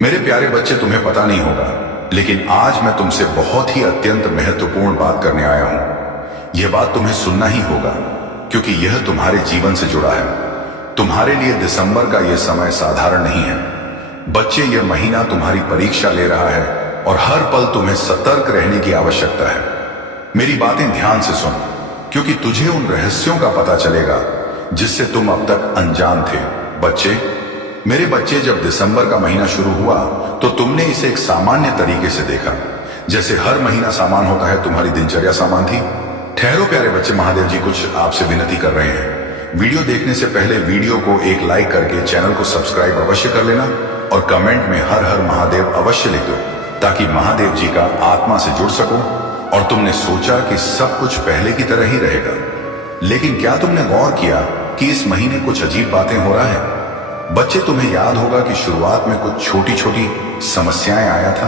मेरे प्यारे बच्चे, तुम्हें पता नहीं होगा, लेकिन आज मैं तुमसे बहुत ही अत्यंत महत्वपूर्ण बात करने आया हूं। यह बात तुम्हें सुनना ही होगा, क्योंकि यह तुम्हारे जीवन से जुड़ा है। तुम्हारे लिए दिसंबर का यह समय साधारण नहीं है। बच्चे, यह महीना तुम्हारी परीक्षा ले रहा है और हर पल तुम्हें सतर्क रहने की आवश्यकता है। मेरी बातें ध्यान से सुन, क्योंकि तुझे उन रहस्यों का पता चलेगा जिससे तुम अब तक अनजान थे। बच्चे, मेरे बच्चे, जब दिसंबर का महीना शुरू हुआ तो तुमने इसे एक सामान्य तरीके से देखा, जैसे हर महीना सामान होता है। तुम्हारी दिनचर्या सामान थी। ठहरो प्यारे बच्चे, महादेव जी कुछ आपसे विनती कर रहे हैं। वीडियो देखने से पहले वीडियो को एक लाइक करके चैनल को सब्सक्राइब अवश्य कर लेना और कमेंट में हर हर महादेव अवश्य लिख दो, ताकि महादेव जी का आत्मा से जुड़ सको। और तुमने सोचा कि सब कुछ पहले की तरह ही रहेगा, लेकिन क्या तुमने गौर किया कि इस महीने कुछ अजीब बातें हो रहा है? बच्चे, तुम्हें याद होगा कि शुरुआत में कुछ छोटी छोटी समस्याएं आया था।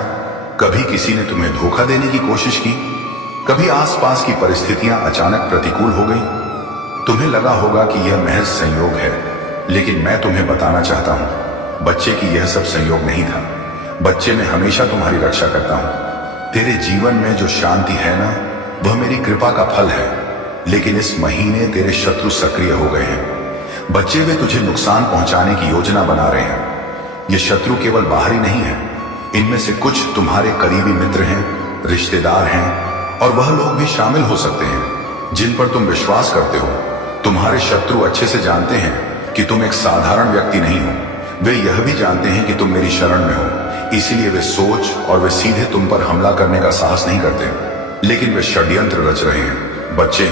कभी किसी ने तुम्हें धोखा देने की कोशिश की, कभी आसपास की परिस्थितियां अचानक प्रतिकूल हो गई। तुम्हें लगा होगा कि यह महज संयोग है, लेकिन मैं तुम्हें बताना चाहता हूं बच्चे कि यह सब संयोग नहीं था। बच्चे, मैं हमेशा तुम्हारी रक्षा करता हूं। तेरे जीवन में जो शांति है ना, वह मेरी कृपा का फल है। लेकिन इस महीने तेरे शत्रु सक्रिय हो गए हैं। बच्चे, वे तुझे नुकसान पहुंचाने की योजना बना रहे हैं। ये शत्रु केवल बाहरी नहीं है, इनमें से कुछ तुम्हारे करीबी मित्र हैं, रिश्तेदार हैं, और वह लोग भी शामिल हो सकते हैं जिन पर तुम विश्वास करते हो। तुम्हारे शत्रु अच्छे से जानते हैं कि तुम एक साधारण व्यक्ति नहीं हो। वे यह भी जानते हैं कि तुम मेरी शरण में हो, इसीलिए वे सोच और वे सीधे तुम पर हमला करने का साहस नहीं करते, लेकिन वे षड्यंत्र रच रहे हैं। बच्चे,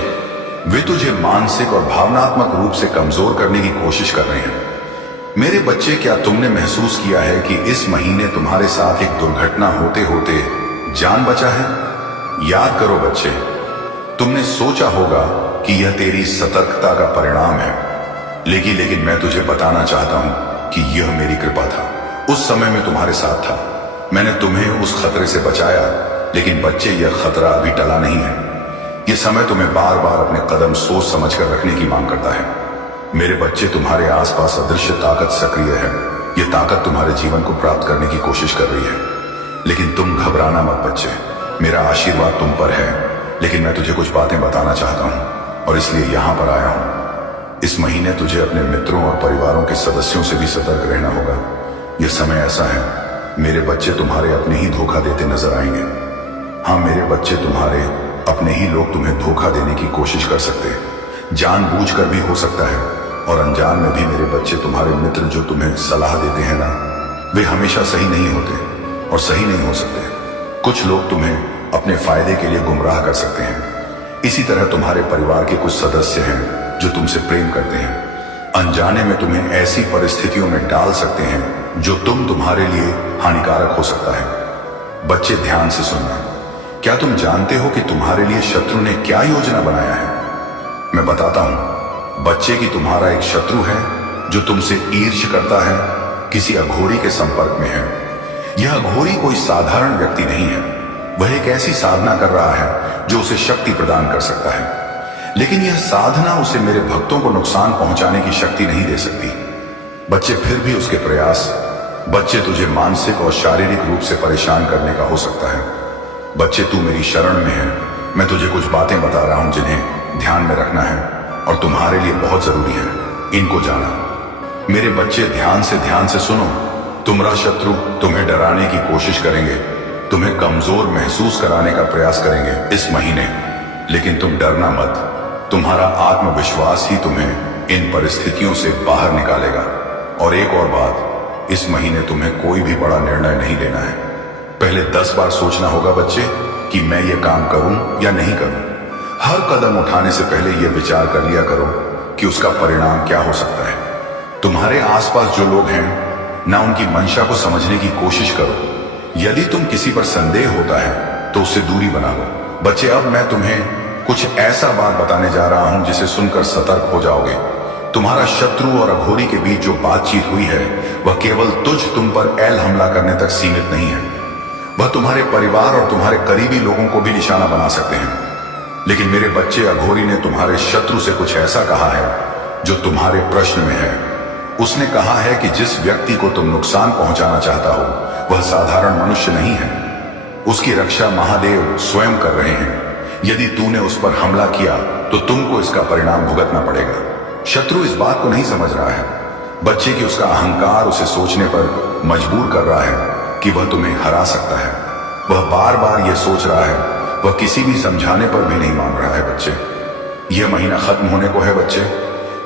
वे तुझे मानसिक और भावनात्मक रूप से कमजोर करने की कोशिश कर रहे हैं। मेरे बच्चे, क्या तुमने महसूस किया है कि इस महीने तुम्हारे साथ एक दुर्घटना होते होते जान बचा है? याद करो बच्चे, तुमने सोचा होगा कि यह तेरी सतर्कता का परिणाम है, लेकिन मैं तुझे बताना चाहता हूं कि यह मेरी कृपा था। उस समय मैं तुम्हारे साथ था, मैंने तुम्हें उस खतरे से बचाया। लेकिन बच्चे, यह खतरा अभी टला नहीं है। यह समय तुम्हें बार बार अपने कदम सोच समझ कर रखने की मांग करता है। मेरे बच्चे, तुम्हारे आसपास अदृश्य ताकत सक्रिय है। यह ताकत तुम्हारे जीवन को प्राप्त करने की कोशिश कर रही है, लेकिन तुम घबराना मत बच्चे। मेरा आशीर्वाद तुम पर है, लेकिन मैं तुझे कुछ बातें बताना चाहता हूं और इसलिए यहां पर आया हूं। इस महीने तुझे अपने मित्रों और परिवारों के सदस्यों से भी सतर्क रहना होगा। यह समय ऐसा है, मेरे बच्चे तुम्हारे अपने ही धोखा देते नजर आएंगे। हाँ मेरे बच्चे, तुम्हारे अपने ही लोग तुम्हें धोखा देने की कोशिश कर सकते हैं, जानबूझकर भी हो सकता है, और अनजान में भी। मेरे बच्चे, तुम्हारे मित्र जो तुम्हें सलाह देते हैं ना, वे हमेशा सही नहीं होते और सही नहीं हो सकते। कुछ लोग तुम्हें अपने फायदे के लिए गुमराह कर सकते हैं। इसी तरह तुम्हारे परिवार के कुछ सदस्य हैं जो तुमसे प्रेम करते हैं, अनजाने में तुम्हें ऐसी परिस्थितियों में डाल सकते हैं जो तुम्हारे लिए हानिकारक हो सकता है। बच्चे, ध्यान से सुनना। क्या तुम जानते हो कि तुम्हारे लिए शत्रु ने क्या योजना बनाया है? मैं बताता हूं बच्चे कि तुम्हारा एक शत्रु है जो तुमसे ईर्ष्या करता है, किसी अघोरी के संपर्क में है। यह अघोरी कोई साधारण व्यक्ति नहीं है, वह एक ऐसी साधना कर रहा है जो उसे शक्ति प्रदान कर सकता है, लेकिन यह साधना उसे मेरे भक्तों को नुकसान पहुंचाने की शक्ति नहीं दे सकती। बच्चे, फिर भी उसके प्रयास, बच्चे, तुझे मानसिक और शारीरिक रूप से परेशान करने का हो सकता है। बच्चे, तू मेरी शरण में है। मैं तुझे कुछ बातें बता रहा हूं जिन्हें ध्यान में रखना है और तुम्हारे लिए बहुत जरूरी है इनको जाना। मेरे बच्चे, ध्यान से सुनो। तुम्हारा शत्रु तुम्हें डराने की कोशिश करेंगे, तुम्हें कमजोर महसूस कराने का प्रयास करेंगे इस महीने, लेकिन तुम डरना मत। तुम्हारा आत्मविश्वास ही तुम्हें इन परिस्थितियों से बाहर निकालेगा। और एक और बात, इस महीने तुम्हें कोई भी बड़ा निर्णय नहीं लेना है। पहले 10 बार सोचना होगा बच्चे कि मैं ये काम करूं या नहीं करूं। हर कदम उठाने से पहले यह विचार कर लिया करो कि उसका परिणाम क्या हो सकता है। तुम्हारे आसपास जो लोग हैं ना, उनकी मंशा को समझने की कोशिश करो। यदि तुम किसी पर संदेह होता है तो उससे दूरी बना लो। बच्चे, अब मैं तुम्हें कुछ ऐसा बात बताने जा रहा हूं जिसे सुनकर सतर्क हो जाओगे। तुम्हारा शत्रु और अघोरी के बीच जो बातचीत हुई है, वह केवल तुम पर एल हमला करने तक सीमित नहीं है। वह तुम्हारे परिवार और तुम्हारे करीबी लोगों को भी निशाना बना सकते हैं। लेकिन मेरे बच्चे, अघोरी ने तुम्हारे शत्रु से कुछ ऐसा कहा है जो तुम्हारे प्रश्न में है। उसने कहा है कि जिस व्यक्ति को तुम नुकसान पहुंचाना चाहता हो वह साधारण मनुष्य नहीं है। उसकी रक्षा महादेव स्वयं कर रहे हैं। यदि तूने उस पर हमला किया तो तुमको इसका परिणाम भुगतना पड़ेगा। शत्रु इस बात को नहीं समझ रहा है। बच्चे की उसका अहंकार उसे सोचने पर मजबूर कर रहा है कि वह तुम्हें हरा सकता है। वह बार बार यह सोच रहा है, वह किसी भी समझाने पर भी नहीं मान रहा है। बच्चे, यह महीना खत्म होने को है बच्चे,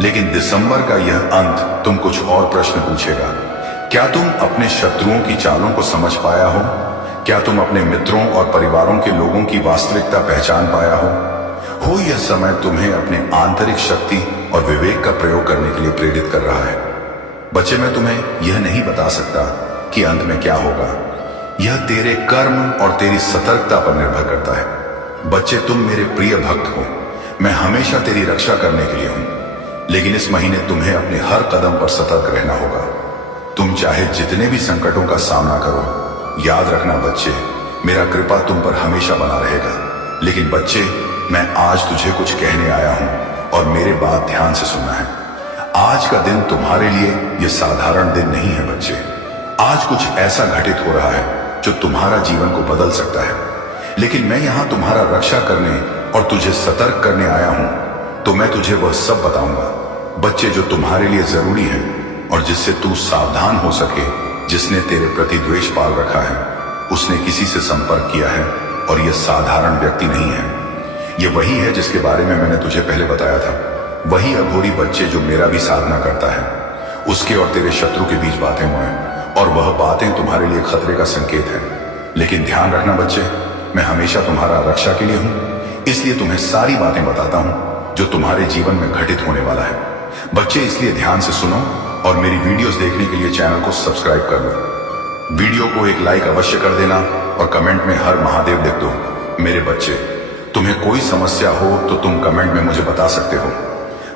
लेकिन दिसंबर का यह अंत तुम कुछ और प्रश्न पूछेगा। क्या तुम अपने शत्रुओं की चालों को समझ पाया हो? क्या तुम अपने मित्रों और परिवारों के लोगों की वास्तविकता पहचान पाया हो यह समय तुम्हें अपने आंतरिक शक्ति और विवेक का प्रयोग करने के लिए प्रेरित कर रहा है। बच्चे, मैं तुम्हें यह नहीं बता सकता कि अंत में क्या होगा। यह तेरे कर्म और तेरी सतर्कता पर निर्भर करता है। बच्चे, तुम मेरे प्रिय भक्त हो। मैं हमेशा तेरी रक्षा करने के लिए हूं, लेकिन इस महीने तुम्हें अपने हर कदम पर सतर्क रहना होगा। तुम चाहे जितने भी संकटों का सामना करो, याद रखना बच्चे, मेरा कृपा तुम पर हमेशा बना रहेगा। लेकिन बच्चे, मैं आज तुझे कुछ कहने आया हूं और मेरे बात ध्यान से सुनना है। आज का दिन तुम्हारे लिए यह साधारण दिन नहीं है बच्चे। आज कुछ ऐसा घटित हो रहा है जो तुम्हारा जीवन को बदल सकता है। लेकिन मैं यहां तुम्हारा रक्षा करने और तुझे सतर्क करने आया हूं, तो मैं तुझे वह सब बताऊंगा बच्चे जो तुम्हारे लिए जरूरी है और जिससे तू सावधान हो सके। जिसने तेरे प्रति द्वेष पाल रखा है उसने किसी से संपर्क किया है और यह साधारण व्यक्ति नहीं है। यह वही है जिसके बारे में मैंने तुझे पहले बताया था। वही अघोरी बच्चे जो मेरा भी साधना करता है। उसके और तेरे शत्रु के बीच बातें हुए हैं और वह बातें तुम्हारे लिए खतरे का संकेत है। लेकिन ध्यान रखना बच्चे, मैं हमेशा तुम्हारा रक्षा के लिए हूं, इसलिए तुम्हें सारी बातें बताता हूं जो तुम्हारे जीवन में घटित होने वाला है। बच्चे, इसलिए ध्यान से सुनो और मेरी वीडियोस देखने के लिए चैनल को सब्सक्राइब कर लो। वीडियो को एक लाइक अवश्य कर देना और कमेंट में हर महादेव लिख दो। मेरे बच्चे, तुम्हें कोई समस्या हो तो तुम कमेंट में मुझे बता सकते हो।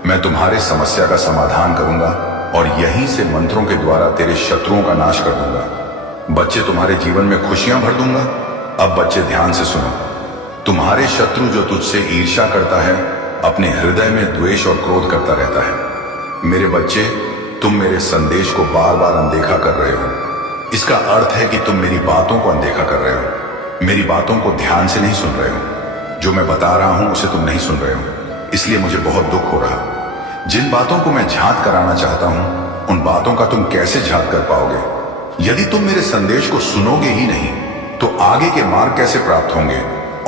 मैं तुम्हारे समस्या का समाधान करूंगा और यहीं से मंत्रों के द्वारा तेरे शत्रुओं का नाश कर दूंगा। बच्चे, तुम्हारे जीवन में खुशियां भर दूंगा। अब बच्चे ध्यान से सुनो। तुम्हारे शत्रु जो तुझसे ईर्ष्या करता है, अपने हृदय में द्वेष और क्रोध करता रहता है। मेरे बच्चे, तुम मेरे संदेश को बार बार अनदेखा कर रहे हो। इसका अर्थ है कि तुम मेरी बातों को अनदेखा कर रहे हो। मेरी बातों को ध्यान से नहीं सुन रहे हो। जो मैं बता रहा हूं उसे तुम नहीं सुन रहे हो, इसलिए मुझे बहुत दुख हो रहा। जिन बातों को मैं झांक कराना चाहता हूं, उन बातों का तुम कैसे झांक कर पाओगे? यदि तुम मेरे संदेश को सुनोगे ही नहीं तो आगे के मार्ग कैसे प्राप्त होंगे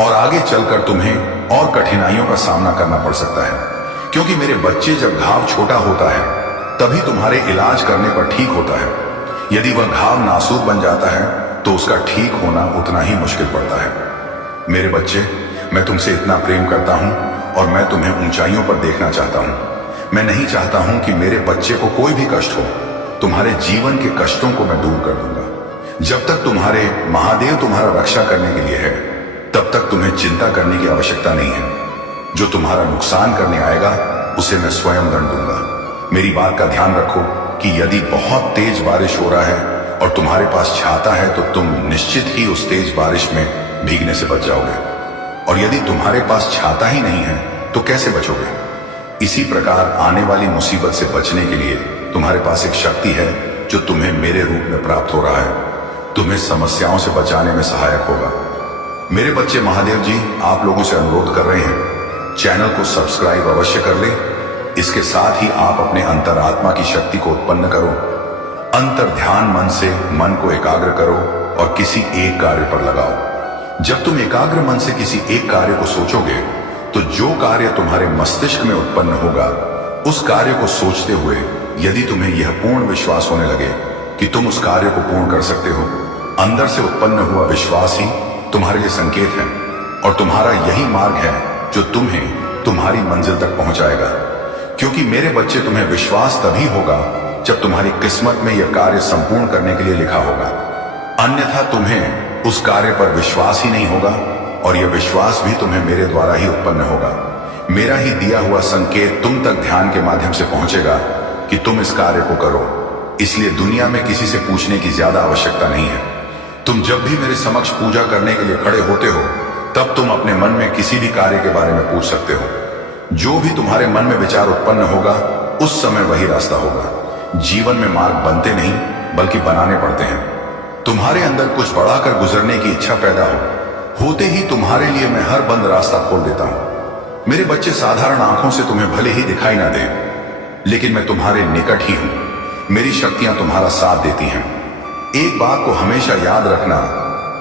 और आगे चलकर तुम्हें और कठिनाइयों का सामना करना पड़ सकता है। क्योंकि मेरे बच्चे, जब घाव छोटा होता है तभी तुम्हारे इलाज करने पर ठीक होता है। यदि वह घाव नासूर बन जाता है तो उसका ठीक होना उतना ही मुश्किल पड़ता है। मेरे बच्चे, मैं तुमसे इतना प्रेम करता हूं और मैं तुम्हें ऊंचाइयों पर देखना चाहता हूं। मैं नहीं चाहता हूं कि मेरे बच्चे को कोई भी कष्ट हो। तुम्हारे जीवन के कष्टों को मैं दूर कर दूंगा। जब तक तुम्हारे महादेव तुम्हारा रक्षा करने के लिए है, तब तक तुम्हें चिंता करने की आवश्यकता नहीं है। जो तुम्हारा नुकसान करने आएगा उसे मैं स्वयं दंड दूंगा। मेरी बात का ध्यान रखो कि यदि बहुत तेज बारिश हो रहा है और तुम्हारे पास छाता है तो तुम निश्चित ही उस तेज बारिश में भीगने से बच जाओगे। और यदि तुम्हारे पास छाता ही नहीं है तो कैसे बचोगे? इसी प्रकार आने वाली मुसीबत से बचने के लिए तुम्हारे पास एक शक्ति है जो तुम्हें मेरे रूप में प्राप्त हो रहा है। तुम्हें समस्याओं से बचाने में सहायक होगा। मेरे बच्चे, महादेव जी आप लोगों से अनुरोध कर रहे हैं, चैनल को सब्सक्राइब अवश्य कर ले। इसके साथ ही आप अपने अंतरात्मा की शक्ति को उत्पन्न करो। अंतर ध्यान मन से मन को एकाग्र करो और किसी एक कार्य पर लगाओ। जब तुम एकाग्र मन से किसी एक कार्य को सोचोगे तो जो कार्य तुम्हारे मस्तिष्क में उत्पन्न होगा, उस कार्य को सोचते हुए यदि तुम्हें यह पूर्ण विश्वास होने लगे कि तुम उस कार्य को पूर्ण कर सकते हो, अंदर से उत्पन्न हुआ विश्वास ही तुम्हारे लिए संकेत है और तुम्हारा यही मार्ग है जो तुम्हें तुम्हारी मंजिल तक पहुंचाएगा। क्योंकि मेरे बच्चे, तुम्हें विश्वास तभी होगा जब तुम्हारी किस्मत में यह कार्य संपूर्ण करने के लिए लिखा होगा। अन्यथा तुम्हें उस कार्य पर विश्वास ही नहीं होगा और यह विश्वास भी तुम्हें मेरे द्वारा ही उत्पन्न होगा। मेरा ही दिया हुआ संकेत तुम तक ध्यान के माध्यम से पहुंचेगा कि तुम इस कार्य को करो। इसलिए दुनिया में किसी से पूछने की ज्यादा आवश्यकता नहीं है। तुम जब भी मेरे समक्ष पूजा करने के लिए खड़े होते हो, तब तुम अपने मन में किसी भी कार्य के बारे में पूछ सकते हो। जो भी तुम्हारे मन में विचार उत्पन्न होगा, उस समय वही रास्ता होगा। जीवन में मार्ग बनते नहीं बल्कि बनाने पड़ते हैं। तुम्हारे अंदर कुछ बड़ा कर गुजरने की इच्छा पैदा होते ही तुम्हारे लिए मैं हर बंद रास्ता खोल देता हूं। मेरे बच्चे, साधारण आंखों से तुम्हें भले ही दिखाई ना दे, लेकिन मैं तुम्हारे निकट ही हूं। मेरी शक्तियां तुम्हारा साथ देती हैं। एक बात को हमेशा याद रखना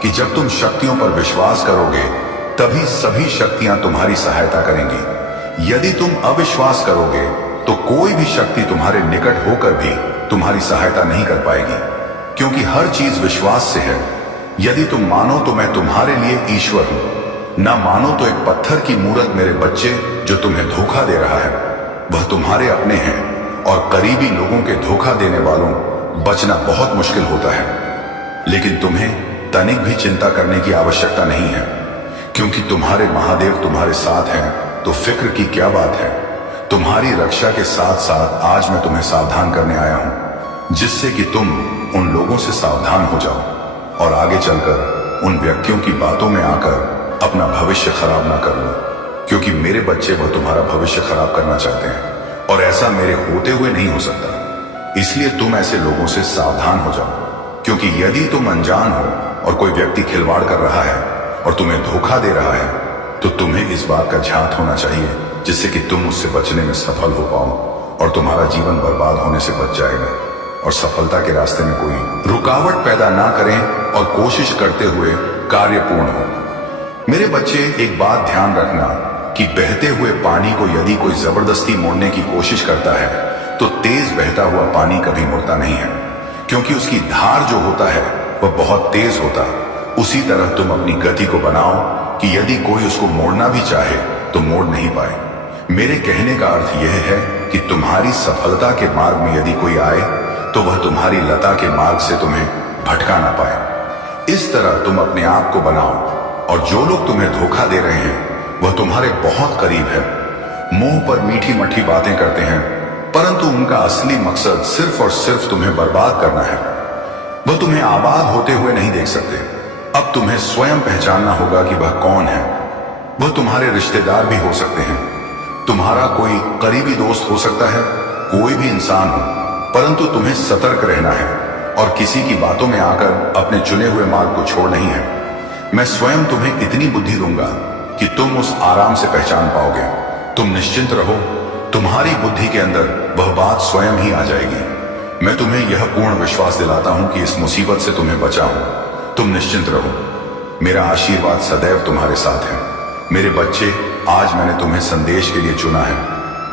कि जब तुम शक्तियों पर विश्वास करोगे तभी सभी शक्तियां तुम्हारी सहायता करेंगी। यदि तुम अविश्वास करोगे तो कोई भी शक्ति तुम्हारे निकट होकर भी तुम्हारी सहायता नहीं कर पाएगी, क्योंकि हर चीज विश्वास से है। यदि तुम मानो तो मैं तुम्हारे लिए ईश्वर हूं, ना मानो तो एक पत्थर की मूरत। मेरे बच्चे, जो तुम्हें धोखा दे रहा है वह तुम्हारे अपने हैं, और करीबी लोगों के धोखा देने वालों बचना बहुत मुश्किल होता है। लेकिन तुम्हें तनिक भी चिंता करने की आवश्यकता नहीं है, क्योंकि तुम्हारे महादेव तुम्हारे साथ हैं। तो फिक्र की क्या बात है। तुम्हारी रक्षा के साथ साथ आज मैं तुम्हें सावधान करने आया हूं, जिससे कि तुम उन लोगों से सावधान हो जाओ और आगे चलकर उन व्यक्तियों की बातों में आकर अपना भविष्य खराब ना कर लो, क्योंकि मेरे बच्चे वह तुम्हारा भविष्य खराब करना चाहते हैं और ऐसा मेरे होते हुए नहीं हो सकता। इसलिए तुम ऐसे लोगों से सावधान हो जाओ, क्योंकि यदि तुम अनजान हो और कोई व्यक्ति खिलवाड़ कर रहा है और तुम्हें धोखा दे रहा है, तो तुम्हें इस बात का ध्यान होना चाहिए, जिससे कि तुम उससे बचने में सफल हो पाओ और तुम्हारा जीवन बर्बाद होने से बच जाएगा और सफलता के रास्ते में कोई रुकावट पैदा ना करें और कोशिश करते हुए कार्य पूर्ण हो। मेरे बच्चे, एक बात ध्यान रखना कि बहते हुए पानी को यदि कोई जबरदस्ती मोड़ने की कोशिश करता है तो तेज बहता हुआ पानी कभी मुड़ता नहीं है, क्योंकि उसकी धार जो होता है वह बहुत तेज होता। उसी तरह तुम अपनी गति को बनाओ कि यदि कोई उसको मोड़ना भी चाहे तो मोड़ नहीं पाए। मेरे कहने का अर्थ यह है कि तुम्हारी सफलता के मार्ग में यदि कोई आए तो वह तुम्हारी लता के मार्ग से तुम्हें भटका ना पाए। इस तरह तुम अपने आप को बनाओ, और जो लोग तुम्हें धोखा दे रहे हैं वह तुम्हारे बहुत करीब है। मुंह पर मीठी मठी बातें करते हैं, परंतु उनका असली मकसद सिर्फ और सिर्फ तुम्हें बर्बाद करना है। वह तुम्हें आबाद होते हुए नहीं देख सकते। अब तुम्हें स्वयं पहचानना होगा कि वह कौन है। वह तुम्हारे रिश्तेदार भी हो सकते हैं, तुम्हारा कोई करीबी दोस्त हो सकता है, कोई भी इंसान हो, परंतु तुम्हें सतर्क रहना है और किसी की बातों में आकर अपने चुने हुए मार्ग को छोड़ नहीं है। मैं स्वयं तुम्हें इतनी बुद्धि दूंगा कि तुम उस आराम से पहचान पाओगे। तुम निश्चिंत रहो, तुम्हारी बुद्धि के अंदर वह बात स्वयं ही आ जाएगी। मैं तुम्हें यह पूर्ण विश्वास दिलाता हूं कि इस मुसीबत से तुम्हें बचा हूं। तुम निश्चिंत रहो, मेरा आशीर्वाद सदैव तुम्हारे साथ है। मेरे बच्चे, आज मैंने तुम्हें संदेश के लिए चुना है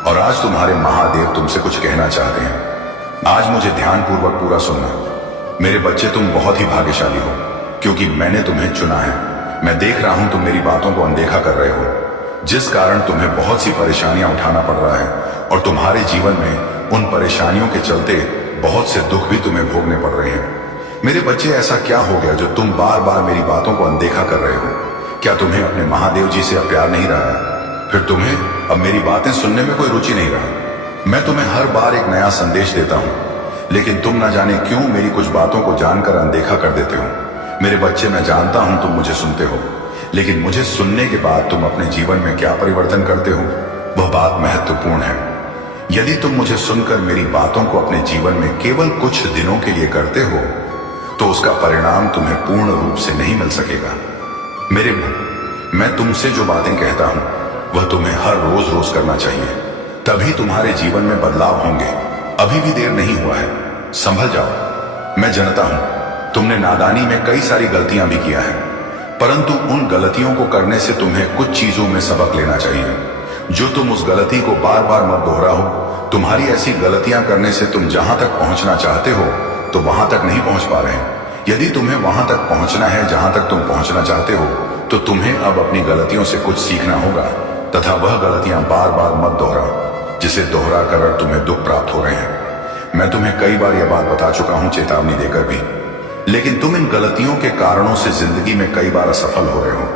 और आज तुम्हारे महादेव तुमसे कुछ कहना चाहते हैं। आज मुझे ध्यानपूर्वक पूरा सुनना। मेरे बच्चे, तुम बहुत ही भाग्यशाली हो, क्योंकि मैंने तुम्हें चुना है। मैं देख रहा हूं तुम मेरी बातों को अनदेखा कर रहे हो, जिस कारण तुम्हें बहुत सी परेशानियां उठाना पड़ रहा है, और तुम्हारे जीवन में उन परेशानियों के चलते बहुत से दुख भी तुम्हें भोगने पड़ रहे हैं। मेरे बच्चे, ऐसा क्या हो गया जो तुम बार बार मेरी बातों को अनदेखा कर रहे हो? क्या तुम्हें अपने महादेव जी से अब प्यार नहीं रहा है? फिर तुम्हें अब मेरी बातें सुनने में कोई रुचि नहीं रहा। मैं तुम्हें हर बार एक नया संदेश देता हूं, लेकिन तुम न जाने क्यों मेरी कुछ बातों को जानकर अनदेखा कर देते हो। मेरे बच्चे, मैं जानता हूं तुम मुझे सुनते हो, लेकिन मुझे सुनने के बाद तुम अपने जीवन में क्या परिवर्तन करते हो, वह बात महत्वपूर्ण है। यदि तुम मुझे सुनकर मेरी बातों को अपने जीवन में केवल कुछ दिनों के लिए करते हो, तो उसका परिणाम तुम्हें पूर्ण रूप से नहीं मिल सकेगा। मैं तुमसे जो बातें कहता हूं वह तुम्हें हर रोज रोज करना चाहिए, तभी तुम्हारे जीवन में बदलाव होंगे। अभी भी देर नहीं हुआ है, संभल जाओ। मैं जानता हूं तुमने नादानी में कई सारी गलतियां भी किया है, परंतु उन गलतियों को करने से तुम्हें कुछ चीजों में सबक लेना चाहिए। जो तुम उस गलती को बार बार मत दोहराओ। तुम्हारी ऐसी गलतियां करने से तुम जहां तक पहुंचना चाहते हो तो वहां तक नहीं पहुंच पा रहे। यदि तुम्हें वहां तक पहुंचना है जहां तक तुम पहुंचना चाहते हो, तो तुम्हें अब अपनी गलतियों से कुछ सीखना होगा, तथा वह गलतियां बार बार मत दोहराओ, जिसे दोहरा कर तुम्हें दुख प्राप्त हो रहे हैं। मैं तुम्हें कई बार यह बात बता चुका हूं, चेतावनी देकर भी, लेकिन तुम इन गलतियों के कारणों से जिंदगी में कई बार असफल हो रहे हो।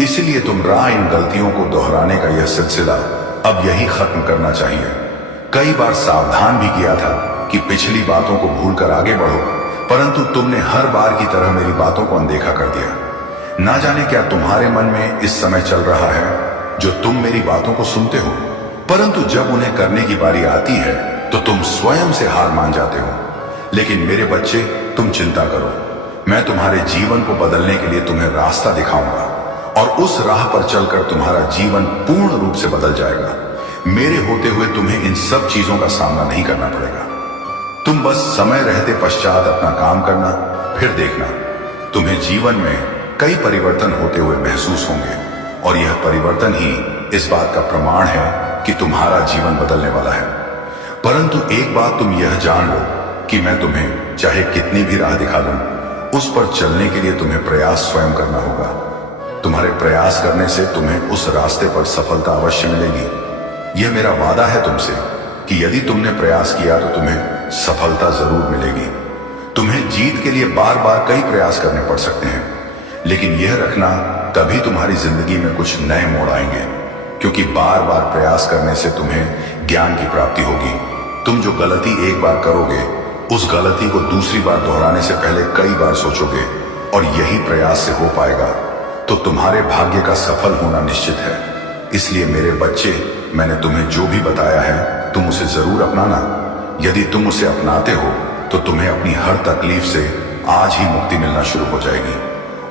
इसलिए इन गलतियों को दोहराने का यह सिलसिला अब यही खत्म करना चाहिए। कई बार सावधान भी किया था कि पिछली बातों को भूलकर आगे बढ़ो, परंतु तुमने हर बार की तरह मेरी बातों को अनदेखा कर दिया। ना जाने क्या तुम्हारे मन में इस समय चल रहा है, जो तुम मेरी बातों को सुनते हो, परंतु जब उन्हें करने की बारी आती है तो तुम स्वयं से हार मान जाते हो। लेकिन मेरे बच्चे, तुम चिंता करो, मैं तुम्हारे जीवन को बदलने के लिए तुम्हें रास्ता दिखाऊंगा और उस राह पर चलकर तुम्हारा जीवन पूर्ण रूप से बदल जाएगा। मेरे होते हुए तुम्हें इन सब चीजों का सामना नहीं करना पड़ेगा। तुम बस समय रहते पश्चात अपना काम करना, फिर देखना तुम्हें जीवन में कई परिवर्तन होते हुए महसूस होंगे और यह परिवर्तन ही इस बात का प्रमाण है कि तुम्हारा जीवन बदलने वाला है। परंतु एक बात तुम यह जान लो कि मैं तुम्हें चाहे कितनी भी राह दिखा दूं, उस पर चलने के लिए तुम्हें प्रयास स्वयं करना होगा। तुम्हारे प्रयास करने से तुम्हें उस रास्ते पर सफलता अवश्य मिलेगी। यह मेरा वादा है तुमसे कि यदि तुमने प्रयास किया तो तुम्हें सफलता जरूर मिलेगी। तुम्हें जीत के लिए बार बार कई प्रयास करने पड़ सकते हैं, लेकिन यह रखना तभी तुम्हारी जिंदगी में कुछ नए मोड़ आएंगे, क्योंकि बार बार प्रयास करने से तुम्हें ज्ञान की प्राप्ति होगी। तुम जो गलती एक बार करोगे, उस गलती को दूसरी बार दोहराने से पहले कई बार सोचोगे और यही प्रयास से हो पाएगा, तो तुम्हारे भाग्य का सफल होना निश्चित है। इसलिए मेरे बच्चे, मैंने तुम्हें जो भी बताया है तुम उसे जरूर अपनाना। यदि तुम उसे अपनाते हो तो तुम्हें अपनी हर तकलीफ से आज ही मुक्ति मिलना शुरू हो जाएगी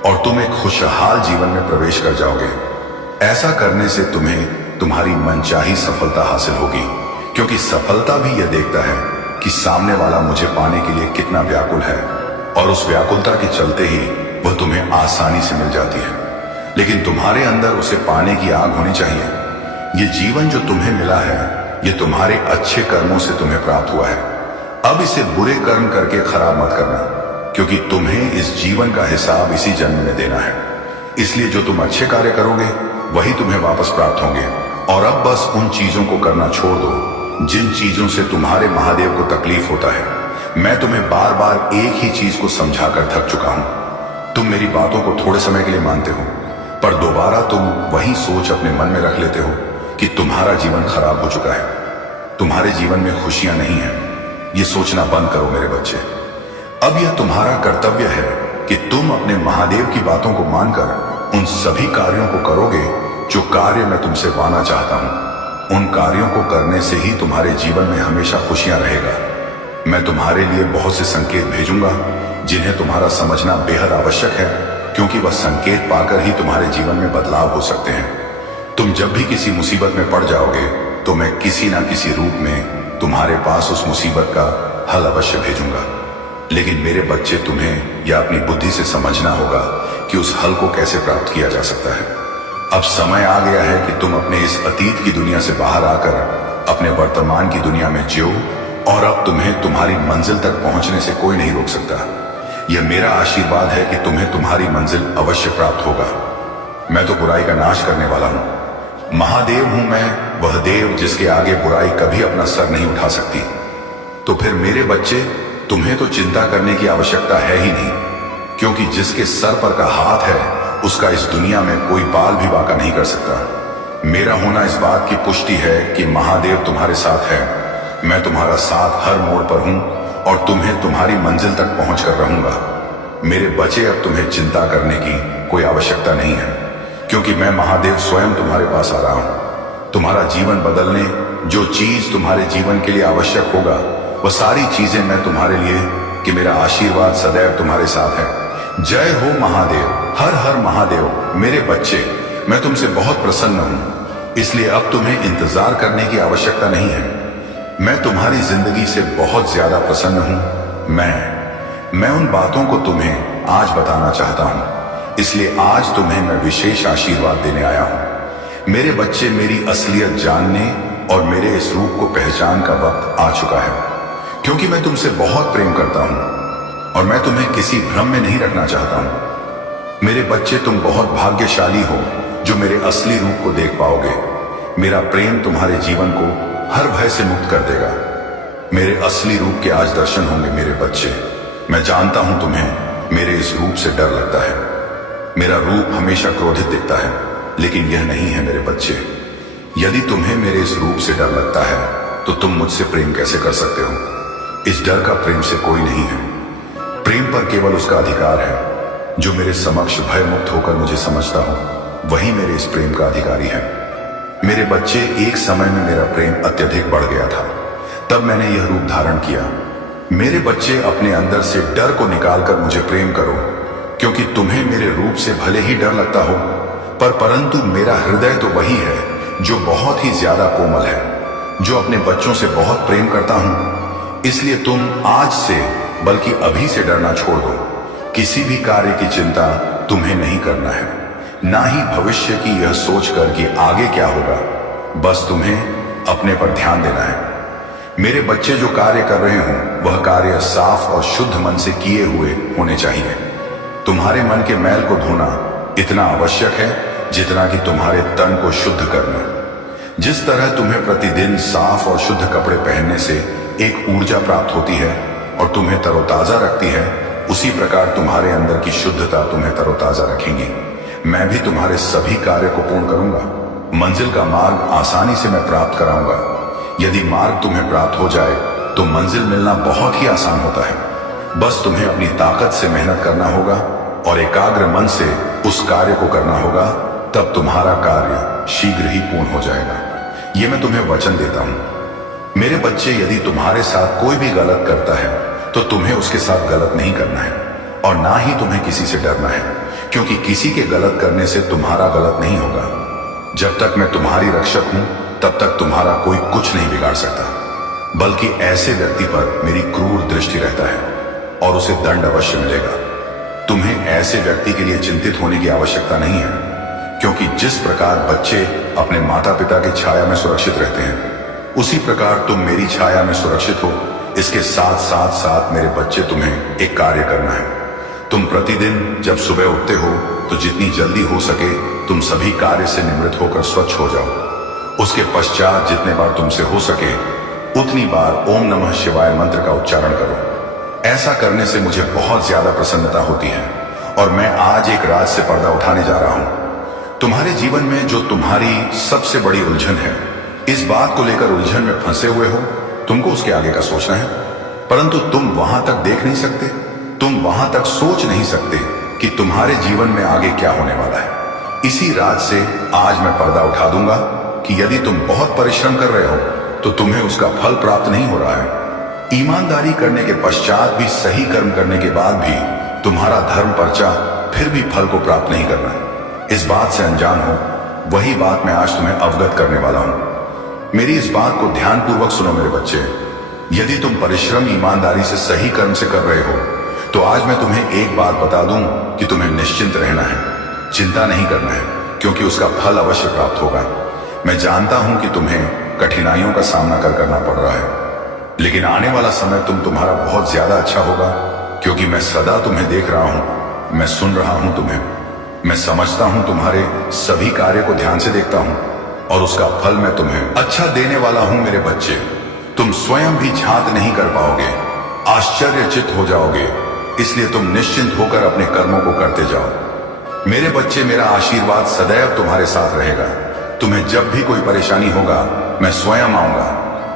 और तुम एक खुशहाल जीवन में प्रवेश कर जाओगे। ऐसा करने से तुम्हें तुम्हारी मनचाही सफलता हासिल होगी, क्योंकि सफलता भी यह देखता है कि सामने वाला मुझे पाने के लिए कितना व्याकुल है और उस व्याकुलता के चलते ही वह तुम्हें आसानी से मिल जाती है। लेकिन तुम्हारे अंदर उसे पाने की आग होनी चाहिए। ये जीवन जो तुम्हें मिला है, ये तुम्हारे अच्छे कर्मों से तुम्हें प्राप्त हुआ है। अब इसे बुरे कर्म करके खराब मत करना, क्योंकि तुम्हें इस जीवन का हिसाब इसी जन्म में देना है। इसलिए जो तुम अच्छे कार्य करोगे वही तुम्हें वापस प्राप्त होंगे। और अब बस उन चीजों को करना छोड़ दो जिन चीजों से तुम्हारे महादेव को तकलीफ होता है। मैं तुम्हें बार बार एक ही चीज को समझाकर थक चुका हूं। तुम मेरी बातों को थोड़े समय के लिए मानते हो, पर दोबारा तुम वही सोच अपने मन में रख लेते हो कि तुम्हारा जीवन खराब हो चुका है, तुम्हारे जीवन में खुशियां नहीं है। ये सोचना बंद करो मेरे बच्चे। अब यह तुम्हारा कर्तव्य है कि तुम अपने महादेव की बातों को मानकर उन सभी कार्यों को करोगे जो कार्य मैं तुमसे पाना चाहता हूं। उन कार्यों को करने से ही तुम्हारे जीवन में हमेशा खुशियां रहेगा। मैं तुम्हारे लिए बहुत से संकेत भेजूंगा जिन्हें तुम्हारा समझना बेहद आवश्यक है, क्योंकि वह संकेत पाकर ही तुम्हारे जीवन में बदलाव हो सकते हैं। तुम जब भी किसी मुसीबत में पड़ जाओगे तो मैं किसी ना किसी रूप में तुम्हारे पास उस मुसीबत का हल अवश्य भेजूंगा। लेकिन मेरे बच्चे, तुम्हें यह अपनी बुद्धि से समझना होगा कि उस हल को कैसे प्राप्त किया जा सकता है। अब समय आ गया है कि तुम अपने इस अतीत की दुनिया से बाहर आकर अपने वर्तमान की दुनिया में जियो, और अब तुम्हें तुम्हारी मंजिल तक पहुंचने से कोई नहीं रोक सकता। यह मेरा आशीर्वाद है कि तुम्हें तुम्हारी मंजिल अवश्य प्राप्त होगा। मैं तो बुराई का नाश करने वाला हूं। महादेव हूं मैं, वह देव जिसके आगे बुराई कभी अपना सर नहीं उठा सकती। तो फिर मेरे बच्चे, तुम्हें तो चिंता करने की आवश्यकता है ही नहीं, क्योंकि जिसके सर पर का हाथ है उसका इस दुनिया में कोई बाल भी बांका नहीं कर सकता। मेरा होना इस बात की पुष्टि है कि महादेव तुम्हारे साथ है। मैं तुम्हारा साथ हर मोड़ पर हूं और तुम्हें तुम्हारी मंजिल तक पहुंचकर रहूंगा। मेरे बच्चे, अब तुम्हें चिंता करने की कोई आवश्यकता नहीं है, क्योंकि मैं महादेव स्वयं तुम्हारे पास आ रहा हूं। तुम्हारा जीवन बदलने जो चीज तुम्हारे जीवन के लिए आवश्यक होगा, वह सारी चीजें मैं तुम्हारे लिए, कि मेरा आशीर्वाद सदैव तुम्हारे साथ है। जय हो महादेव, हर हर महादेव। मेरे बच्चे, मैं तुमसे बहुत प्रसन्न हूं, इसलिए अब तुम्हें इंतजार करने की आवश्यकता नहीं है। मैं तुम्हारी जिंदगी से बहुत ज्यादा प्रसन्न हूं। मैं उन बातों को तुम्हें आज बताना चाहता हूं, इसलिए आज तुम्हें मैं विशेष आशीर्वाद देने आया हूं। मेरे बच्चे, मेरी असलियत जानने और मेरे इस रूप को पहचान का वक्त आ चुका है, क्योंकि मैं तुमसे बहुत प्रेम करता हूं और मैं तुम्हें किसी भ्रम में नहीं रखना चाहता हूं। मेरे बच्चे, तुम बहुत भाग्यशाली हो जो मेरे असली रूप को देख पाओगे। मेरा प्रेम तुम्हारे जीवन को हर भय से मुक्त कर देगा। मेरे असली रूप के आज दर्शन होंगे मेरे बच्चे। मैं जानता हूं तुम्हें मेरे इस रूप से डर लगता है। मेरा रूप हमेशा क्रोधित दिखता है, लेकिन यह नहीं है मेरे बच्चे। यदि तुम्हें मेरे इस रूप से डर लगता है तो तुम मुझसे प्रेम कैसे कर सकते हो? इस डर का प्रेम से कोई नहीं है। प्रेम पर केवल उसका अधिकार है जो मेरे समक्ष भय मुक्त होकर मुझे समझता हो, वही मेरे इस प्रेम का अधिकारी है। मेरे बच्चे, एक समय में मेरा प्रेम अत्यधिक बढ़ गया था, तब मैंने यह रूप धारण किया। मेरे बच्चे, अपने अंदर से डर को निकालकर मुझे प्रेम करो, क्योंकि तुम्हें मेरे रूप से भले ही डर लगता हो, परंतु मेरा हृदय तो वही है जो बहुत ही ज्यादा कोमल है, जो अपने बच्चों से बहुत प्रेम करता हूं। इसलिए तुम आज से, बल्कि अभी से डरना छोड़ दो। किसी भी कार्य की चिंता तुम्हें नहीं करना है, ना ही भविष्य की यह सोचकर कि आगे क्या होगा। बस तुम्हें अपने पर ध्यान देना है। मेरे बच्चे, जो कार्य कर रहे हो वह कार्य साफ और शुद्ध मन से किए हुए होने चाहिए। तुम्हारे मन के मैल को धोना इतना आवश्यक है जितना कि तुम्हारे तन को शुद्ध करना। जिस तरह तुम्हें प्रतिदिन साफ और शुद्ध कपड़े पहनने से एक ऊर्जा प्राप्त होती है और तुम्हें तरोताजा रखती है, उसी प्रकार तुम्हारे अंदर की शुद्धता तुम्हें तरोताजा रखेंगी। मैं भी तुम्हारे सभी कार्य को पूर्ण करूंगा। मंजिल का मार्ग आसानी से मैं प्राप्त कराऊंगा। यदि मार्ग तुम्हें प्राप्त हो जाए तो मंजिल मिलना बहुत ही आसान होता है। बस तुम्हें अपनी ताकत से मेहनत करना होगा और एकाग्र मन से उस कार्य को करना होगा, तब तुम्हारा कार्य शीघ्र ही पूर्ण हो जाएगा। ये मैं तुम्हें वचन देता हूं। मेरे बच्चे, यदि तुम्हारे साथ कोई भी गलत करता है तो तुम्हें उसके साथ गलत नहीं करना है और ना ही तुम्हें किसी से डरना है, क्योंकि किसी के गलत करने से तुम्हारा गलत नहीं होगा। जब तक मैं तुम्हारी रक्षक हूं तब तक तुम्हारा कोई कुछ नहीं बिगाड़ सकता, बल्कि ऐसे व्यक्ति पर मेरी क्रूर दृष्टि रहता है और उसे दंड अवश्य मिलेगा। तुम्हें ऐसे व्यक्ति के लिए चिंतित होने की आवश्यकता नहीं है, क्योंकि जिस प्रकार बच्चे अपने माता पिता की छाया में सुरक्षित रहते हैं, उसी प्रकार तुम मेरी छाया में सुरक्षित हो। इसके साथ साथ साथ मेरे बच्चे, तुम्हें एक कार्य करना है। तुम प्रतिदिन जब सुबह उठते हो तो जितनी जल्दी हो सके तुम सभी कार्य से निवृत्त होकर स्वच्छ हो जाओ। उसके पश्चात जितने बार तुमसे हो सके उतनी बार ओम नमः शिवाय मंत्र का उच्चारण करो। ऐसा करने से मुझे बहुत ज्यादा प्रसन्नता होती है और मैं आज एक राज से पर्दा उठाने जा रहा हूं। तुम्हारे जीवन में जो तुम्हारी सबसे बड़ी उलझन है, इस बात को लेकर उलझन में फंसे हुए हो, तुमको उसके आगे का सोचना है, परंतु तुम वहां तक देख नहीं सकते, तुम वहां तक सोच नहीं सकते कि तुम्हारे जीवन में आगे क्या होने वाला है। इसी राज से आज मैं पर्दा उठा दूंगा कि यदि तुम बहुत परिश्रम कर रहे हो तो तुम्हें उसका फल प्राप्त नहीं हो रहा है। ईमानदारी करने के पश्चात भी, सही कर्म करने के बाद भी तुम्हारा धर्म पर्चा फिर भी फल को प्राप्त नहीं करना। इस बात से अनजान हो, वही बात मैं आज तुम्हें अवगत करने वाला हूं। मेरी इस बात को ध्यानपूर्वक सुनो मेरे बच्चे। यदि तुम परिश्रम ईमानदारी से सही कर्म से कर रहे हो तो आज मैं तुम्हें एक बात बता दूं कि तुम्हें निश्चिंत रहना है, चिंता नहीं करना है, क्योंकि उसका फल अवश्य प्राप्त होगा। मैं जानता हूं कि तुम्हें कठिनाइयों का सामना करना पड़ रहा है, लेकिन आने वाला समय तुम्हारा बहुत ज्यादा अच्छा होगा, क्योंकि मैं सदा तुम्हें देख रहा हूं, मैं सुन रहा हूं तुम्हें, मैं समझता हूं, तुम्हारे सभी कार्य को ध्यान से देखता हूं और उसका फल मैं तुम्हें अच्छा देने वाला हूं। मेरे बच्चे, तुम स्वयं भी झांक नहीं कर पाओगे, आश्चर्यचकित हो जाओगे। इसलिए तुम निश्चिंत होकर अपने कर्मों को करते जाओ। मेरे बच्चे, मेरा आशीर्वाद सदैव तुम्हारे साथ रहेगा। तुम्हें जब भी कोई परेशानी होगा मैं स्वयं आऊंगा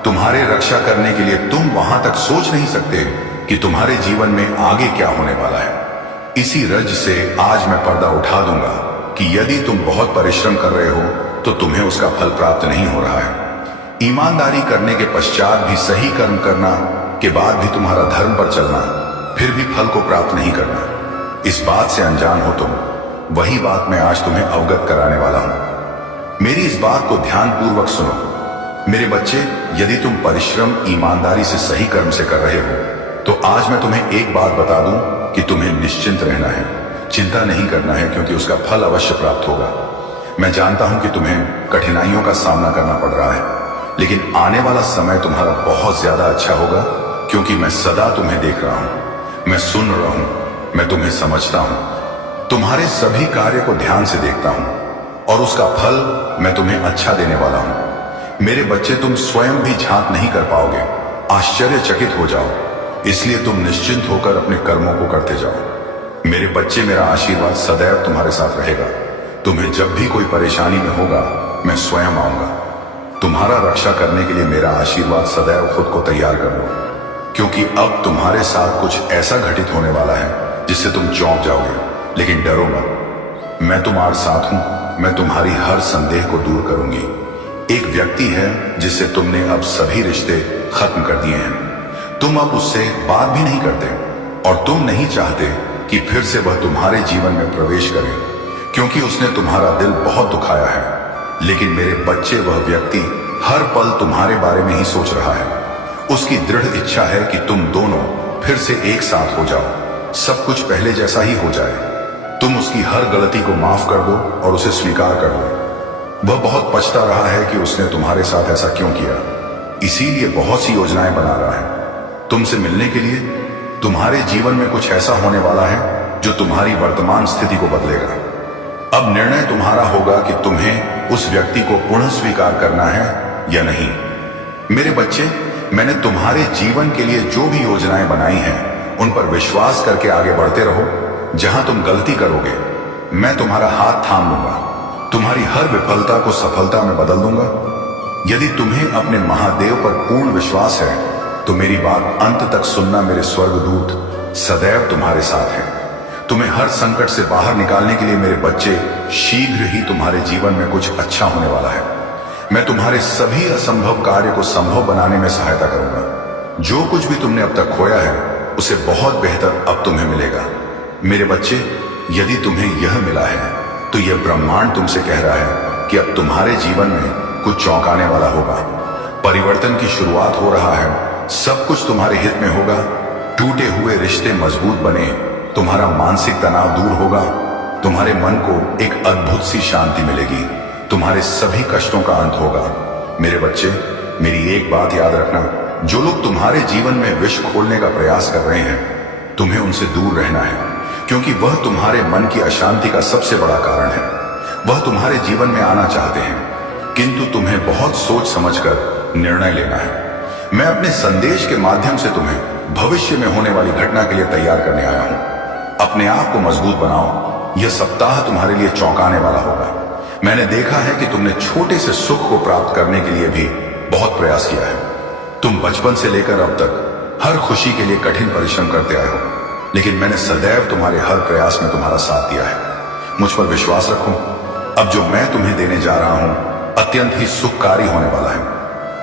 तुम्हारे रक्षा करने के लिए। तुम वहां तक सोच नहीं सकते कि तुम्हारे जीवन में आगे क्या होने वाला है। इसी रज से आज मैं पर्दा उठा दूंगा कि यदि तुम बहुत परिश्रम कर रहे हो तो तुम्हें उसका फल प्राप्त नहीं हो रहा है। ईमानदारी करने के पश्चात भी, सही कर्म करना के बाद भी तुम्हारा धर्म पर चलना, फिर भी फल को प्राप्त नहीं करना। इस बात से अनजान हो तुम, वही बात मैं आज तुम्हें अवगत कराने वाला हूं। मेरी इस बात को ध्यानपूर्वक सुनो मेरे बच्चे। यदि तुम परिश्रम ईमानदारी से सही कर्म से कर रहे हो तो आज मैं तुम्हें एक बात बता दूं कि तुम्हें निश्चिंत रहना है, चिंता नहीं करना है, क्योंकि उसका फल अवश्य प्राप्त होगा। मैं जानता हूं कि तुम्हें कठिनाइयों का सामना करना पड़ रहा है, लेकिन आने वाला समय तुम्हारा बहुत ज्यादा अच्छा होगा, क्योंकि मैं सदा तुम्हें देख रहा हूं, मैं सुन रहा हूं, मैं तुम्हें समझता हूं, तुम्हारे सभी कार्य को ध्यान से देखता हूं और उसका फल मैं तुम्हें अच्छा देने वाला हूं। मेरे बच्चे, तुम स्वयं भी झांक नहीं कर पाओगे, आश्चर्यचकित हो जाओ। इसलिए तुम निश्चिंत होकर अपने कर्मों को करते जाओ। मेरे बच्चे, मेरा आशीर्वाद सदैव तुम्हारे साथ रहेगा। तुम्हें जब भी कोई परेशानी में होगा मैं स्वयं आऊंगा। तुम्हारा रक्षा करने के लिए मेरा आशीर्वाद सदैव खुद को तैयार कर लो, क्योंकि अब तुम्हारे साथ कुछ ऐसा घटित होने वाला है जिससे तुम चौंक जाओगे। लेकिन डरो मत, मैं तुम्हारे साथ हूं, मैं तुम्हारी हर संदेह को दूर करूंगी। एक व्यक्ति है जिससे तुमने अब सभी रिश्ते खत्म कर दिए हैं। तुम अब उससे बात भी नहीं करते और तुम नहीं चाहते कि फिर से वह तुम्हारे जीवन में प्रवेश करे, क्योंकि उसने तुम्हारा दिल बहुत दुखाया है। लेकिन मेरे बच्चे, वह व्यक्ति हर पल तुम्हारे बारे में ही सोच रहा है। उसकी दृढ़ इच्छा है कि तुम दोनों फिर से एक साथ हो जाओ, सब कुछ पहले जैसा ही हो जाए। तुम उसकी हर गलती को माफ कर दो और उसे स्वीकार कर दो। वह बहुत पछता रहा है कि उसने तुम्हारे साथ ऐसा क्यों किया, इसीलिए बहुत सी योजनाएं बना रहा है तुमसे मिलने के लिए। तुम्हारे जीवन में कुछ ऐसा होने वाला है जो तुम्हारी वर्तमान स्थिति को बदलेगा। अब निर्णय तुम्हारा होगा कि तुम्हें उस व्यक्ति को पुनः स्वीकार करना है या नहीं। मेरे बच्चे, मैंने तुम्हारे जीवन के लिए जो भी योजनाएं बनाई हैं उन पर विश्वास करके आगे बढ़ते रहो। जहां तुम गलती करोगे, मैं तुम्हारा हाथ थाम लूंगा, तुम्हारी हर विफलता को सफलता में बदल दूंगा। यदि तुम्हें अपने महादेव पर पूर्ण विश्वास है तो मेरी बात अंत तक सुनना। मेरे स्वर्गदूत सदैव तुम्हारे साथ हैं। तुम्हें हर संकट से बाहर निकालने के लिए मेरे बच्चे, शीघ्र ही तुम्हारे जीवन में कुछ अच्छा होने वाला है। मैं तुम्हारे सभी असंभव कार्य को संभव बनाने में सहायता करूंगा। जो कुछ भी तुमने अब तक खोया है उसे बहुत बेहतर अब तुम्हें मिलेगा। मेरे बच्चे, यदि तुम्हें यह मिला है तो यह ब्रह्मांड तुमसे कह रहा है कि अब तुम्हारे जीवन में कुछ चौंकाने वाला होगा। परिवर्तन की शुरुआत हो रहा है। सब कुछ तुम्हारे हित में होगा। टूटे हुए रिश्ते मजबूत बने, तुम्हारा मानसिक तनाव दूर होगा, तुम्हारे मन को एक अद्भुत सी शांति मिलेगी, तुम्हारे सभी कष्टों का अंत होगा। मेरे बच्चे, मेरी एक बात याद रखना, जो लोग तुम्हारे जीवन में विष खोलने का प्रयास कर रहे हैं, तुम्हें उनसे दूर रहना है, क्योंकि वह तुम्हारे मन की अशांति का सबसे बड़ा कारण है। वह तुम्हारे जीवन में आना चाहते हैं, किंतु तुम्हें बहुत सोच समझकर निर्णय लेना है। मैं अपने संदेश के माध्यम से तुम्हें भविष्य में होने वाली घटना के लिए तैयार करने आया हूं। अपने आप को मजबूत बनाओ। यह सप्ताह तुम्हारे लिए चौंकाने वाला होगा। मैंने देखा है कि तुमने छोटे से सुख को प्राप्त करने के लिए भी बहुत प्रयास किया है। तुम बचपन से लेकर अब तक हर खुशी के लिए कठिन परिश्रम करते आए हो, लेकिन मैंने सदैव तुम्हारे हर प्रयास में तुम्हारा साथ दिया है। मुझ पर विश्वास रखो। अब जो मैं तुम्हें देने जा रहा हूं अत्यंत ही सुखकारी होने वाला है।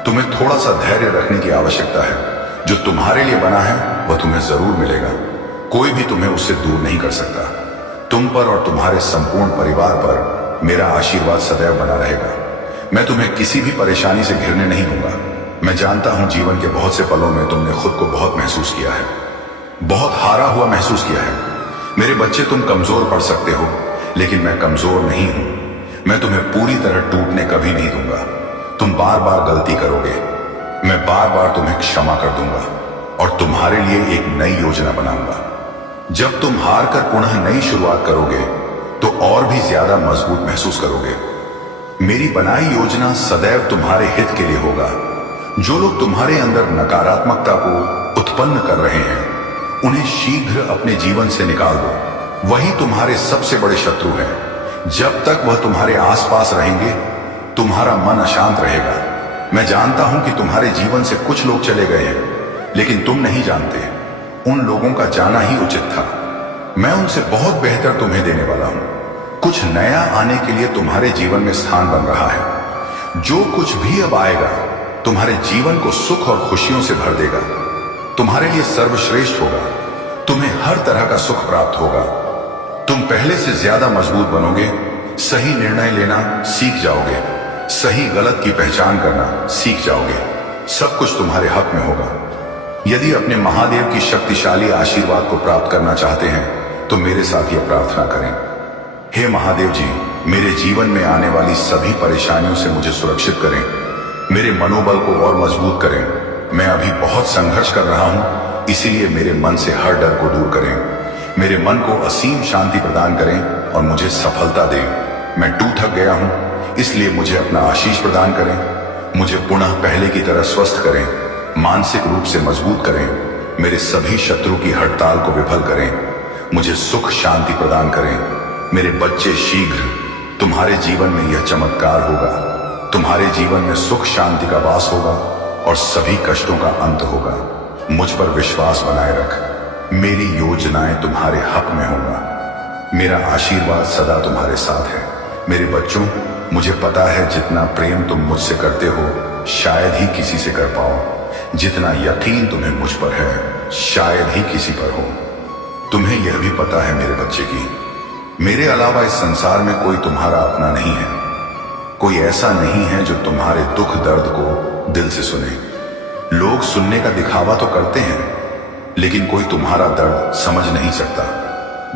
तुम्हें थोड़ा सा धैर्य रखने की आवश्यकता है। जो तुम्हारे लिए बना है वह तुम्हें जरूर मिलेगा। कोई भी तुम्हें उससे दूर नहीं कर सकता। तुम पर और तुम्हारे संपूर्ण परिवार पर मेरा आशीर्वाद सदैव बना रहेगा। मैं तुम्हें किसी भी परेशानी से घिरने नहीं दूंगा। मैं जानता हूं जीवन के बहुत से पलों में तुमने खुद को बहुत महसूस किया है, बहुत हारा हुआ महसूस किया है। मेरे बच्चे, तुम कमजोर पड़ सकते हो, लेकिन मैं कमजोर नहीं हूं। मैं तुम्हें पूरी तरह टूटने कभी नहीं दूंगा। तुम बार बार गलती करोगे, मैं बार बार तुम्हें क्षमा कर दूंगा और तुम्हारे लिए एक नई योजना बनाऊंगा। जब तुम हार कर पुनः नई शुरुआत करोगे तो और भी ज्यादा मजबूत महसूस करोगे। मेरी बनाई योजना सदैव तुम्हारे हित के लिए होगा। जो लोग तुम्हारे अंदर नकारात्मकता को उत्पन्न कर रहे हैं उन्हें शीघ्र अपने जीवन से निकाल दो। वही तुम्हारे सबसे बड़े शत्रु हैं। जब तक वह तुम्हारे आसपास रहेंगे तुम्हारा मन अशांत रहेगा। मैं जानता हूं कि तुम्हारे जीवन से कुछ लोग चले गए हैं, लेकिन तुम नहीं जानते उन लोगों का जाना ही उचित था। मैं उनसे बहुत बेहतर तुम्हें देने वाला हूं। कुछ नया आने के लिए तुम्हारे जीवन में स्थान बन रहा है। जो कुछ भी अब आएगा तुम्हारे जीवन को सुख और खुशियों से भर देगा। तुम्हारे लिए सर्वश्रेष्ठ होगा। तुम्हें हर तरह का सुख प्राप्त होगा। तुम पहले से ज्यादा मजबूत बनोगे। सही निर्णय लेना सीख जाओगे। सही गलत की पहचान करना सीख जाओगे। सब कुछ तुम्हारे हक में होगा। यदि अपने महादेव की शक्तिशाली आशीर्वाद को प्राप्त करना चाहते हैं तो मेरे साथ यह प्रार्थना करें। हे महादेव जी, मेरे जीवन में आने वाली सभी परेशानियों से मुझे सुरक्षित करें। मेरे मनोबल को और मजबूत करें। मैं अभी बहुत संघर्ष कर रहा हूं, इसीलिए मेरे मन से हर डर को दूर करें। मेरे मन को असीम शांति प्रदान करें और मुझे सफलता दें। मैं टूट थक गया हूं, इसलिए मुझे अपना आशीष प्रदान करें। मुझे पुनः पहले की तरह स्वस्थ करें, मानसिक रूप से मजबूत करें। मेरे सभी शत्रु की हड़ताल को विफल करें। मुझे सुख शांति प्रदान करें। मेरे बच्चे, शीघ्र तुम्हारे जीवन में यह चमत्कार होगा। तुम्हारे जीवन में सुख शांति का वास होगा और सभी कष्टों का अंत होगा। मुझ पर विश्वास बनाए रख। मेरी योजनाएं तुम्हारे हक में होगा। मेरा आशीर्वाद सदा तुम्हारे साथ है। मेरे बच्चों, मुझे पता है जितना प्रेम तुम मुझसे करते हो शायद ही किसी से कर पाओ। जितना यकीन तुम्हें मुझ पर है शायद ही किसी पर हो। तुम्हें यह भी पता है मेरे बच्चे की, मेरे अलावा इस संसार में कोई तुम्हारा अपना नहीं है। कोई ऐसा नहीं है जो तुम्हारे दुख दर्द को दिल से सुने। लोग सुनने का दिखावा तो करते हैं, लेकिन कोई तुम्हारा दर्द समझ नहीं सकता।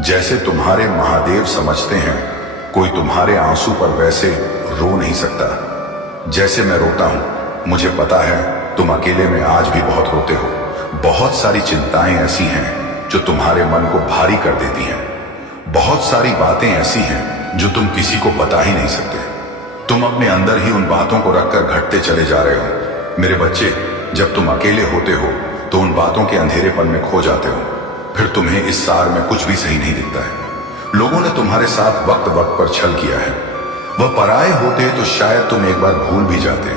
जैसे तुम्हारे महादेव समझते हैं, कोई तुम्हारे आंसू पर वैसे रो नहीं सकता जैसे मैं रोता हूं। मुझे पता है तुम अकेले में आज भी बहुत रोते हो। बहुत सारी चिंताएं ऐसी हैं जो तुम्हारे मन को भारी कर देती हैं। बहुत सारी बातें ऐसी हैं जो तुम किसी को बता ही नहीं सकते। तुम अपने अंदर ही उन बातों को रखकर घटते चले जा रहे हो। मेरे बच्चे, जब तुम अकेले होते हो तो उन बातों के अंधेरेपन में खो जाते हो। फिर तुम्हें इस सार में कुछ भी सही नहीं दिखता है। लोगों ने तुम्हारे साथ वक्त वक्त पर छल किया है। वह पराये होते तो शायद तुम एक बार भूल भी जाते,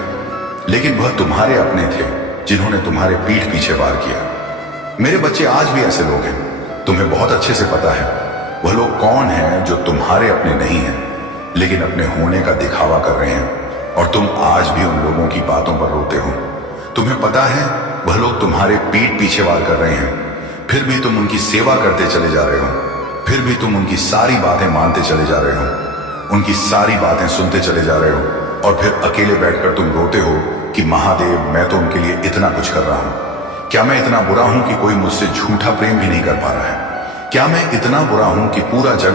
लेकिन वह तुम्हारे अपने थे जिन्होंने तुम्हारे पीठ पीछे वार किया। मेरे बच्चे, आज भी ऐसे लोग हैं। तुम्हें बहुत अच्छे से पता है वह लोग कौन हैं जो तुम्हारे अपने नहीं हैं, लेकिन अपने होने का दिखावा कर रहे हैं। और तुम आज भी उन लोगों की बातों पर रोते हो। तुम्हें पता है वह लोग तुम्हारे पीठ पीछे वार कर रहे हैं, फिर भी तुम उनकी सेवा करते चले जा रहे हो। फिर भी तुम उनकी सारी बातें मानते चले जा रहे हो, उनकी सारी बातें सुनते चले जा रहे हो। और फिर अकेले बैठकर तुम रोते हो कि महादेव, मैं तो उनके लिए इतना कुछ कर रहा हूं। क्या मैं इतना बुरा हूं कि कोई मुझसे झूठा प्रेम भी नहीं कर पा रहा है? क्या मैं इतना बुरा हूं कि पूरा जगत